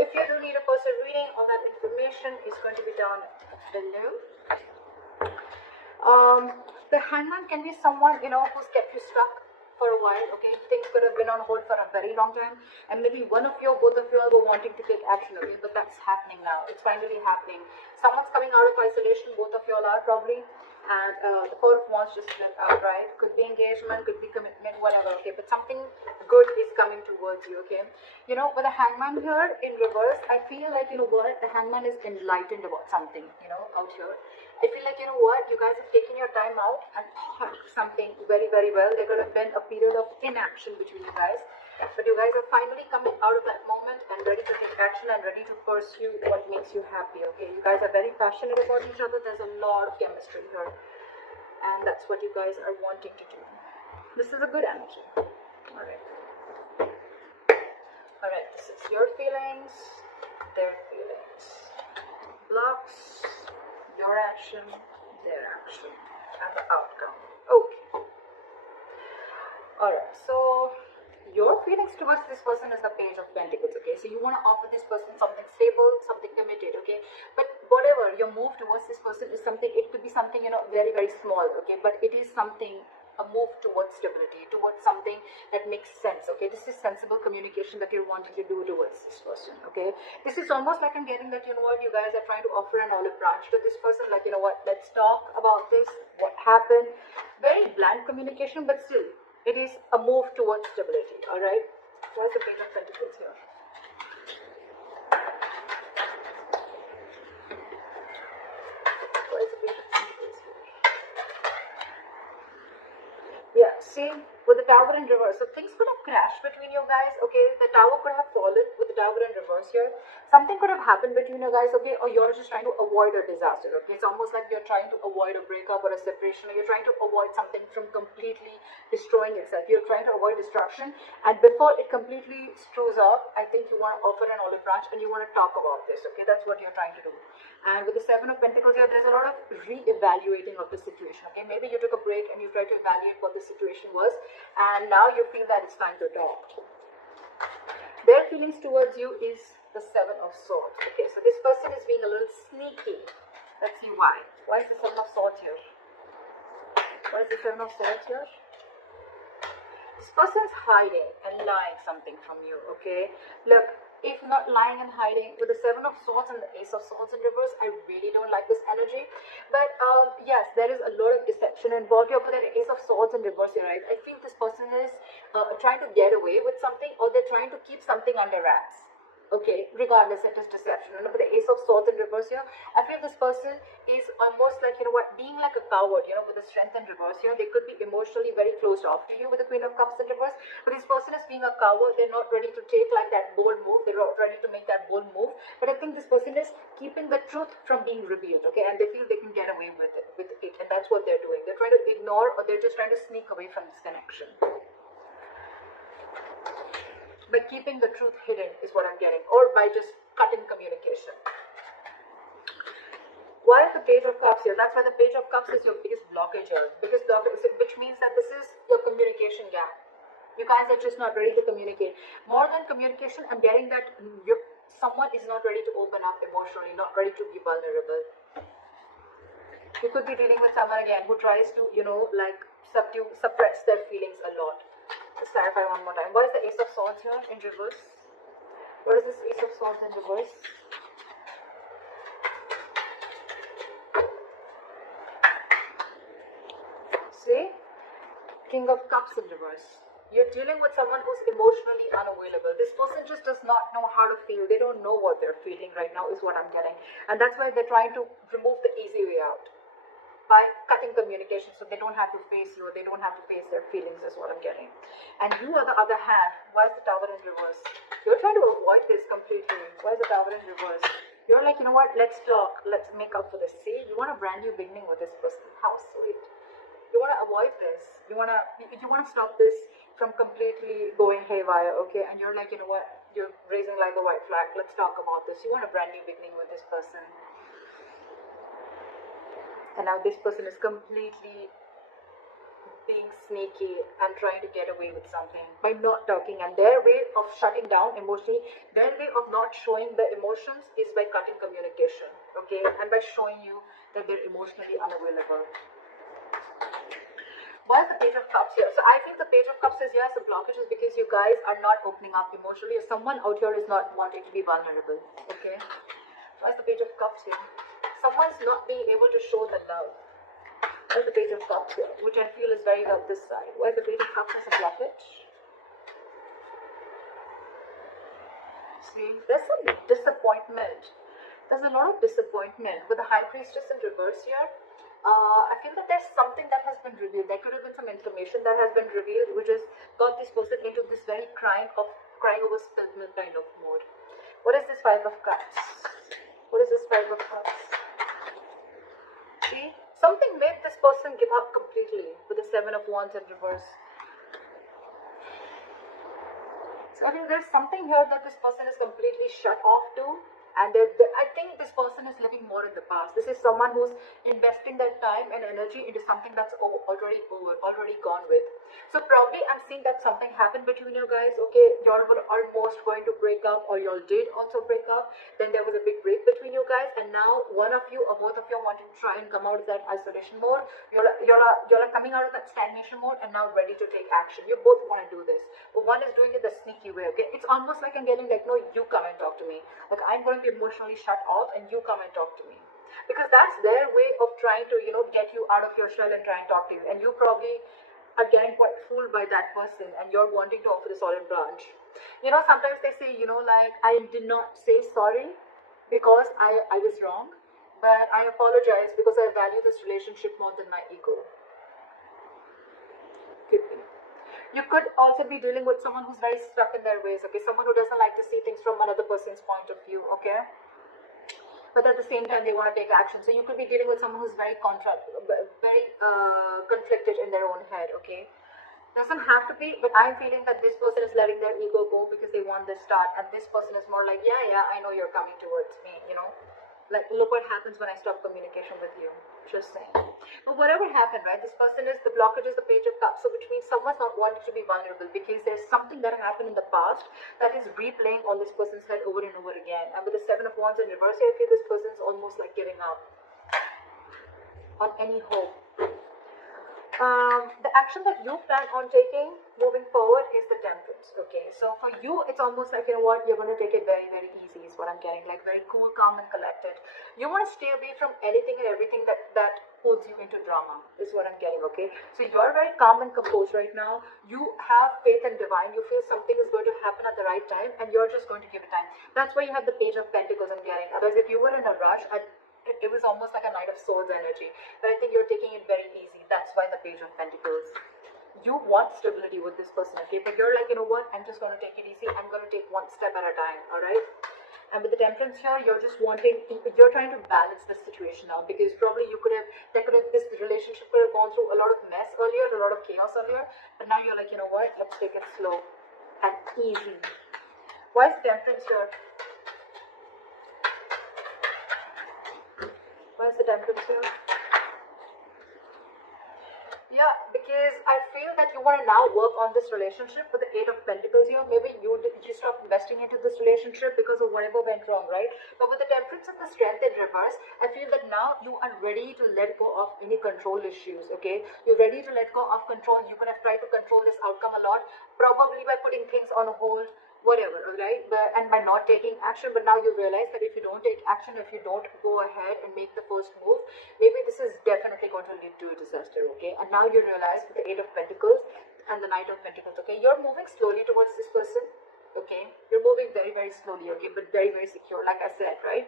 if you do need a personal reading, all that information is going to be down below. The Hangman can be someone, who's kept you stuck for a while, okay? Things could have been on hold for a very long time, and maybe one of you or both of you all were wanting to take action, okay? But that's happening now. It's finally happening. Someone's coming out of isolation, both of you all are probably, and the Four of Wands just flipped out, right? Could be engagement, could be commitment, whatever, okay? But something good is coming towards you, okay? With the Hangman here in reverse, I feel like, what? The Hangman is enlightened about something, out here. I feel like, what? You guys have taken your time out and thought something very, very well. There could have been a period of inaction between you guys. But you guys are finally coming out of that moment and ready to take action and ready to pursue what makes you happy, okay? You guys are very passionate about each other. There's a lot of chemistry here. And that's what you guys are wanting to do. This is a good energy. Alright. Alright, this is your feelings, their feelings. Blocks, your action, their action, and the outcome. Okay. Alright, so your feelings towards this person is the Page of Pentacles, okay? So you want to offer this person something stable, something committed, okay? But whatever your move towards this person is something, it could be something, very, very small, okay? But it is something, a move towards stability, towards something that makes sense, okay? This is sensible communication that you're wanting to do towards this person, okay? This is almost like I'm getting that, you guys are trying to offer an olive branch to this person, like, let's talk about this, what happened. Very bland communication, but still, it is a move towards stability, alright? Where's the Page of Pentacles here? Where's the Page of Pentacles here? Yeah, see, with the Tower in reverse, so things could have crashed between you guys, okay? The Tower could have fallen with the Tower in reverse here. Something could have happened between you guys, okay? Or you're just trying to avoid a disaster, okay? It's almost like you're trying to avoid a breakup or a separation, or you're trying to avoid something from completely destroying itself. You're trying to avoid destruction, and before it completely screws up, I think you want to offer an olive branch and you want to talk about this, okay? That's what you're trying to do. And with the Seven of Pentacles here, there's a lot of re-evaluating of the situation, okay? Maybe you took a break and you tried to evaluate what the situation was, and now you feel that it's time to talk. Their feelings towards you is the Seven of Swords, okay? So this person is being a little sneaky. Let's see why. Why is the Seven of Swords here? Why is the Seven of Swords here? This person is hiding and lying something from you, okay? Look, if not lying and hiding, with the Seven of Swords and the Ace of Swords in reverse, I really don't like this energy. But yes, there is a lot of deception involved here. But the Ace of Swords in reverse here, right? I feel this person is trying to get away with something, or they're trying to keep something under wraps. Okay, regardless, it is deception. And with the Ace of Swords in reverse here, I feel this person is almost like, being like a coward, with the Strength in reverse here. They could be emotionally very closed off to you with the Queen of Cups in reverse. But this person is being a coward. They're not ready to take like that bold move. They're not ready to make that bold move. But I think this person is keeping the truth from being revealed, okay? And they feel they can get away with it. And that's what they're doing. They're trying to ignore, or they're just trying to sneak away from this connection. By keeping the truth hidden is what I'm getting, or by just cutting communication. Why is the Page of Cups here? That's why the Page of Cups is your biggest blockage here, which means that this is your communication gap. You guys are just not ready to communicate. More than communication, I'm getting that someone is not ready to open up emotionally, not ready to be vulnerable. You could be dealing with someone again who tries to, suppress their feelings a lot. Let's clarify one more time. What is the Ace of Swords here in reverse? What is this Ace of Swords in reverse? See? King of Cups in reverse. You're dealing with someone who's emotionally unavailable. This person just does not know how to feel. They don't know what they're feeling right now is what I'm getting. And that's why they're trying to remove the easy way out by cutting communication, so they don't have to face you, or they don't have to face their feelings is what I'm getting. And you, on the other hand, why is the Tower in reverse? You're trying to avoid this completely. Why is the Tower in reverse? You're like, what, let's talk, let's make up for this. See, you want a brand new beginning with this person. How sweet. You want to avoid this. You want to stop this from completely going haywire, okay? And you're like, what, you're raising like a white flag. Let's talk about this. You want a brand new beginning with this person. And now this person is completely being sneaky and trying to get away with something by not talking, and their way of shutting down emotionally, their way of not showing the emotions is by cutting communication, okay, and by showing you that they're emotionally unavailable. Why is the Page of Cups here? So I think the Page of Cups is, yes, a blockage is because you guys are not opening up emotionally, or someone out here is not wanting to be vulnerable, okay? Why is the Page of Cups here? Someone's not being able to show the love. Why is the Page of Cups here? Which I feel is very well this side. Why is the Page of Cups as a blockage? See, there's some disappointment. There's a lot of disappointment with the High Priestess in reverse here. I feel that there's something that has been revealed. There could have been some information that has been revealed, which has got this person into this very crying over spilled milk kind of mode. What is this Five of Cups? What is this Five of Cups? See, something made this person give up completely with the Seven of Wands in reverse. So I think there's something here that this person is completely shut off to. And I think this person is living more in the past. This is someone who's investing their time and energy into something that's already over, already gone with. So probably I'm seeing that something happened between you guys. Okay, y'all were almost going to break up, or y'all did also break up. Then there was a big break between you guys, and now one of you or both of you want to try and come out of that isolation mode. Y'all are coming out of that stagnation mode and now ready to take action. You both want to do this, but one is doing it the sneaky way. Okay, it's almost like I'm getting like, no, you come and talk to me. Like I'm going to be emotionally shut off, and you come and talk to me, because that's their way of trying to, you know, get you out of your shell and try and talk to you. And you probably are getting quite fooled by that person, and you're wanting to offer the solid branch. You know, sometimes they say, you know, like, I did not say sorry because I was wrong, but I apologize because I value this relationship more than my ego. Could be. You could also be dealing with someone who's very stuck in their ways, okay? Someone who doesn't like to see things from another person's point of view, okay? But at the same time, they want to take action. So you could be dealing with someone who's very conflicted in their own head, okay? Doesn't have to be, but I'm feeling that this person is letting their ego go because they want this start, and this person is more like, yeah, I know you're coming towards me, you know? Like, look what happens when I stop communication with you. Just saying. But whatever happened, right? This person is, the blockage is the Page of Cups, so which means someone's not wanting to be vulnerable because there's something that happened in the past that is replaying on this person's head over and over again. And with the Seven of Wands in reverse, I feel this person's almost like giving up on any hope. The action that you plan on taking moving forward is the Temperance, okay? So for you, it's almost like, you know what, you're going to take it very, very easy is what I'm getting, like very cool, calm, and collected. You want to stay away from anything and everything that pulls you into drama is what I'm getting, okay? So you're very calm and composed right now. You have faith in divine. You feel something is going to happen at the right time, and you're just going to give it time. That's why you have the Page of Pentacles I'm getting. Otherwise, if you were in a rush, it was almost like a Knight of Swords energy. But I think you're taking it very easy. That's why the Page of Pentacles. You want stability with this person, okay? But you're like, you know what? I'm just going to take it easy. I'm going to take one step at a time, all right? And with the Temperance here, you're just wanting, you're trying to balance the situation now, because probably this relationship could have gone through a lot of mess earlier, a lot of chaos earlier. But now you're like, you know what? Let's take it slow and easy. Why is Temperance here? Why is the Temperance here? Yeah, because I feel that you want to now work on this relationship with the Eight of Pentacles here. Maybe you stopped investing into this relationship because of whatever went wrong, right? But with the Temperance and the Strength in reverse, I feel that now you are ready to let go of any control issues, okay? You're ready to let go of control. You could have tried to control this outcome a lot, probably by putting things on hold, whatever, right? And by not taking action. But now you realize that if you don't take action, if you don't go ahead and make the first move, maybe this is definitely going to lead to a disaster, okay? And now you realize with the Eight of Pentacles and the Knight of Pentacles, okay, you're moving slowly towards this person, okay? You're moving very, very slowly, okay, but very, very secure, like I said, right?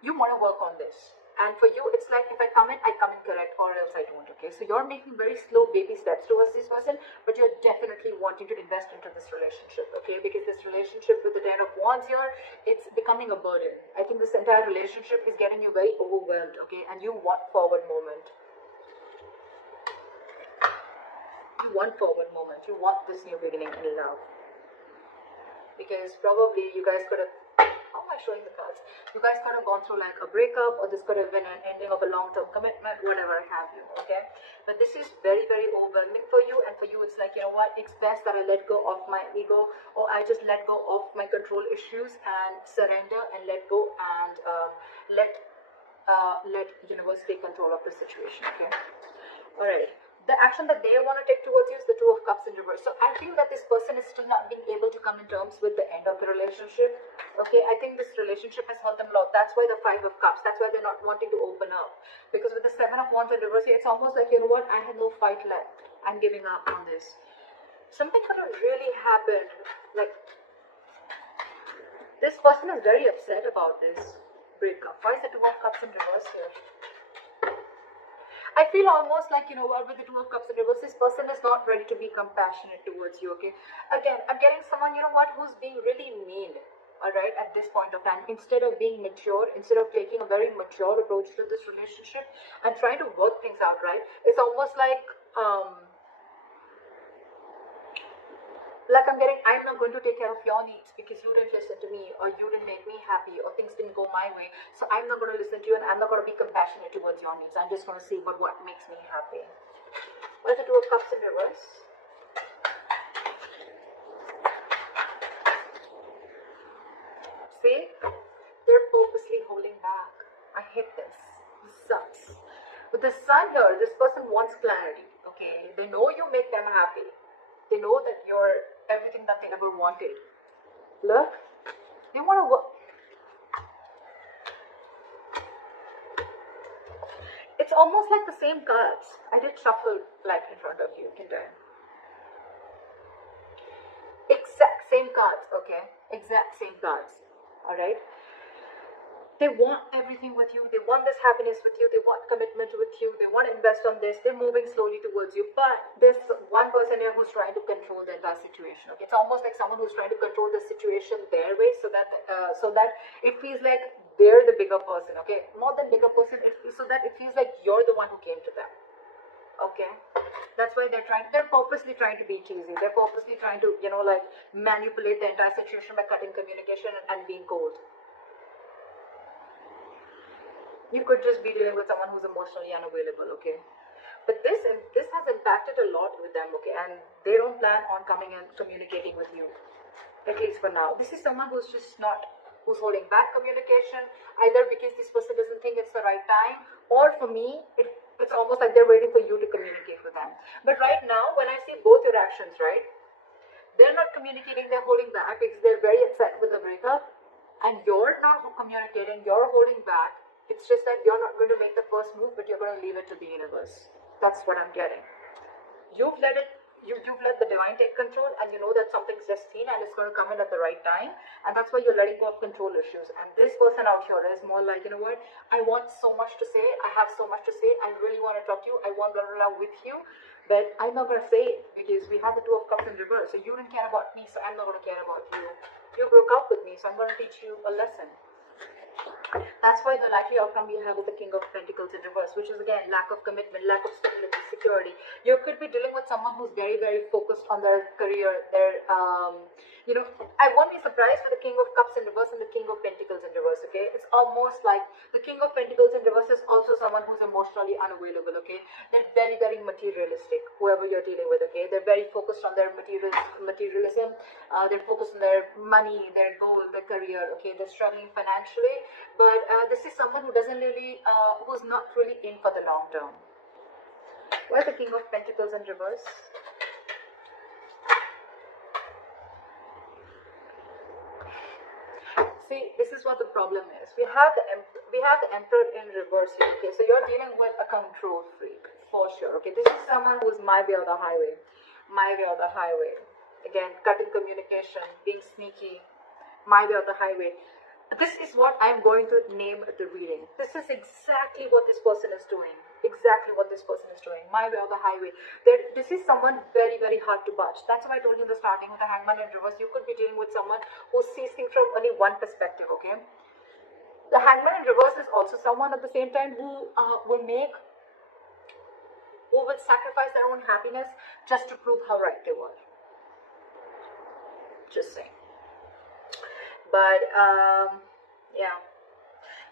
You want to work on this. And for you, it's like, if I come in correct, or else I don't, okay? So you're making very slow baby steps towards this person, but you're definitely wanting to invest into this relationship, okay? Because this relationship with the Ten of Wands here, it's becoming a burden. I think this entire relationship is getting you very overwhelmed, okay? And you want forward movement. You want forward movement. You want this new beginning in love. Because probably you guys could have am I showing the cards? You guys could have gone through like a breakup, or this could have been an ending of a long-term commitment, whatever have you, okay? But this is very, very overwhelming for you, and for you it's like, you know what, it's best that I let go of my ego, or I just let go of my control issues and surrender and let go, and let universe take control of the situation, okay? All right. The action that they want to take towards you is the Two of Cups in reverse. So I feel that this person is still not being able to come in terms with the end of the relationship. Okay, I think this relationship has hurt them a lot. That's why the Five of Cups. That's why they're not wanting to open up. Because with the Seven of Wands in reverse, it's almost like, you know what, I have no fight left. I'm giving up on this. Something could have really happened. Like, this person is very upset about this breakup. Why is the Two of Cups in reverse here? I feel almost like, you know what, with the Two of Cups in reverse, this person is not ready to be compassionate towards you, okay? Again, I'm getting someone, you know what, who's being really mean, all right, at this point of time. Instead of being mature, instead of taking a very mature approach to this relationship and trying to work things out, right? It's almost like I'm getting, I'm not going to take care of your needs because you didn't listen to me, or you didn't make me happy, or things didn't go my way. So I'm not going to listen to you, and I'm not going to be compassionate towards your needs. I'm just going to see what makes me happy. What is the Two of Cups in reverse? See? They're purposely holding back. I hate this. This sucks. With the Sun here, this person wants clarity, okay? They know you make them happy. They know that you're everything that they ever wanted. Look, they want to work. It's almost like the same cards. I did shuffle like in front of you, didn't I? Exact same cards, okay? Exact same cards. Alright? They want everything with you. They want this happiness with you. They want commitment with you. They want to invest on this. They're moving slowly towards you. But there's one person here who's trying to control the entire situation. Okay? It's almost like someone who's trying to control the situation their way, so that it feels like they're the bigger person. Okay? More than bigger person, so that it feels like you're the one who came to them. Okay? That's why they're purposely trying to be cheesy. They're purposely trying to, you know, like manipulate the entire situation by cutting communication and being cold. You could just be dealing with someone who's emotionally unavailable, okay? But this has impacted a lot with them, okay? And they don't plan on coming and communicating with you, at least for now. This is someone who's holding back communication, either because this person doesn't think it's the right time, or for me, it's almost like they're waiting for you to communicate with them. But right now, when I see both your actions, right? They're not communicating, they're holding back because they're very upset with the breakup, and you're not communicating, you're holding back. It's just that you're not going to make the first move, but you're going to leave it to the universe. That's what I'm getting. You've let the divine take control, and you know that something's just seen and it's going to come in at the right time, and that's why you're letting go of control issues. And this person out here is more like, you know what, I want so much to say, I have so much to say, I really want to talk to you, I want blah blah blah with you, but I'm not going to say it because we have the Two of Cups in reverse. So you didn't care about me, so I'm not going to care about you. You broke up with me, so I'm going to teach you a lesson. That's why the likely outcome you have is the King of Pentacles in reverse, which is again lack of commitment, lack of stability, security. You could be dealing with someone who's very, very focused on their career, I won't be surprised with the King of Cups in reverse and the King of Pentacles in reverse, okay? It's almost like the King of Pentacles in reverse is also someone who's emotionally unavailable, okay? They're very, very materialistic, whoever you're dealing with, okay? They're very focused on their materialism. They're focused on their money, their goal, their career, okay? They're struggling financially, but this is someone who doesn't really, who's not really in for the long term. Where's the King of Pentacles in reverse? See, this is what the problem is. We have the Emperor in reverse here, okay? So you're dealing with a control freak, for sure, okay? This is someone who's my way or the highway. My way or the highway. Again, cutting communication, being sneaky, my way or the highway. This is what I'm going to name the reading. This is exactly what this person is doing. Exactly what this person is doing. My way or the highway. This is someone very, very hard to budge. That's why I told you in the starting with the Hangman in reverse. You could be dealing with someone who sees things from only one perspective, okay? The Hangman in reverse is also someone at the same time who will sacrifice their own happiness just to prove how right they were. Just saying. But Yeah.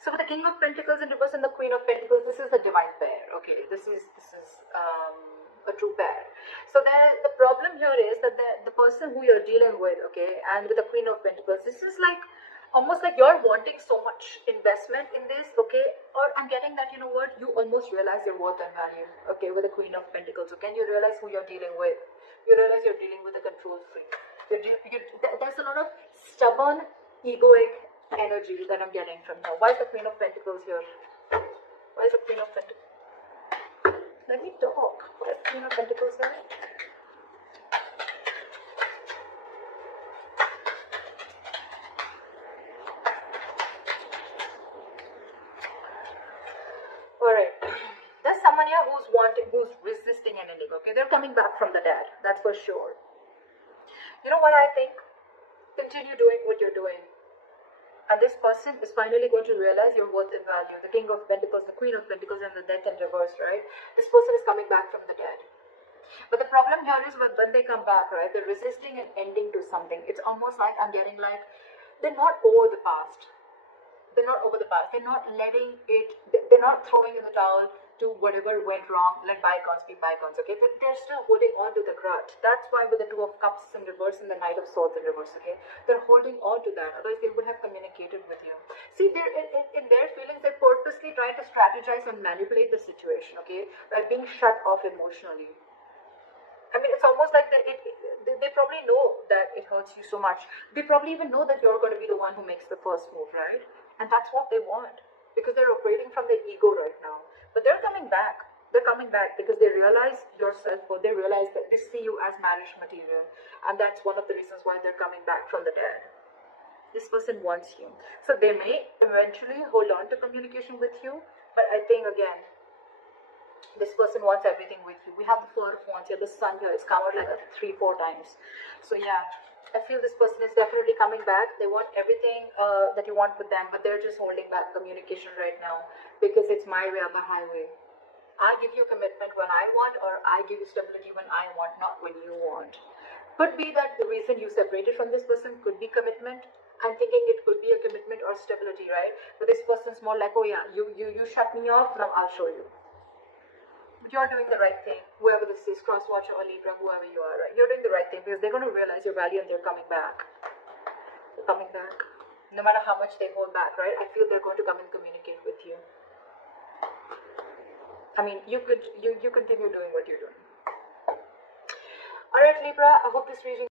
So with the King of Pentacles in reverse and the Queen of Pentacles, this is the divine pair. Okay, this is a true pair. So the problem here is that the person who you're dealing with, okay, and with the Queen of Pentacles, this is like almost like you're wanting so much investment in this, okay, or I'm getting that, you know what, you almost realize your worth and value, okay, with the Queen of Pentacles. So can you realize who you're dealing with? You realize you're dealing with a control freak. There's a lot of stubborn, egoic energy that I'm getting from here. Why is the Queen of Pentacles here? Why is the Queen of Pentacles? Let me talk. Why is the Queen of Pentacles here? Alright. There's someone here who's resisting an ending, okay? They're coming back from the dead, that's for sure. You know what I think? Continue doing what you're doing. And this person is finally going to realize your worth and value. The King of Pentacles, the Queen of Pentacles, and the Death in reverse, right? This person is coming back from the dead. But the problem here is when they come back, right? They're resisting an ending to something. It's almost like I'm getting like, they're not over the past. They're not over the past. They're not letting it, they're not throwing in the towel to whatever went wrong. Let bygones be bygones, okay? They're still holding on to the grudge. That's why with the Two of Cups in reverse and the Knight of Swords in reverse, okay? They're holding on to that. Otherwise, they would have communicated with you. See, they're in their feelings, they purposely try to strategize and manipulate the situation, okay? By being shut off emotionally. I mean, it's almost like they probably know that it hurts you so much. They probably even know that you're going to be the one who makes the first move, right? And that's what they want. Because they're operating from their ego right now. But they're coming back. They're coming back because they realize your self-worth. They realize that they see you as marriage material. And that's one of the reasons why they're coming back from the dead. This person wants you. So they may eventually hold on to communication with you. But I think, again, this person wants everything with you. We have the Four of Wands here. The Sun here is covered like 3-4 times. So yeah, I feel this person is definitely coming back. They want everything that you want with them, but they're just holding back communication right now because it's my way or the highway. I give you commitment when I want, or I give you stability when I want, not when you want. Could be that the reason you separated from this person could be commitment. I'm thinking it could be a commitment or stability, right? But this person's more like, oh yeah, you shut me off, now I'll show you. But you're doing the right thing, whoever this is, cross watcher or Libra, whoever you are, right? You're doing the right thing because they're going to realize your value and they're coming back. They're coming back. No matter how much they hold back, right? I feel they're going to come and communicate with you. I mean, you continue doing what you're doing. Alright, Libra, I hope this reading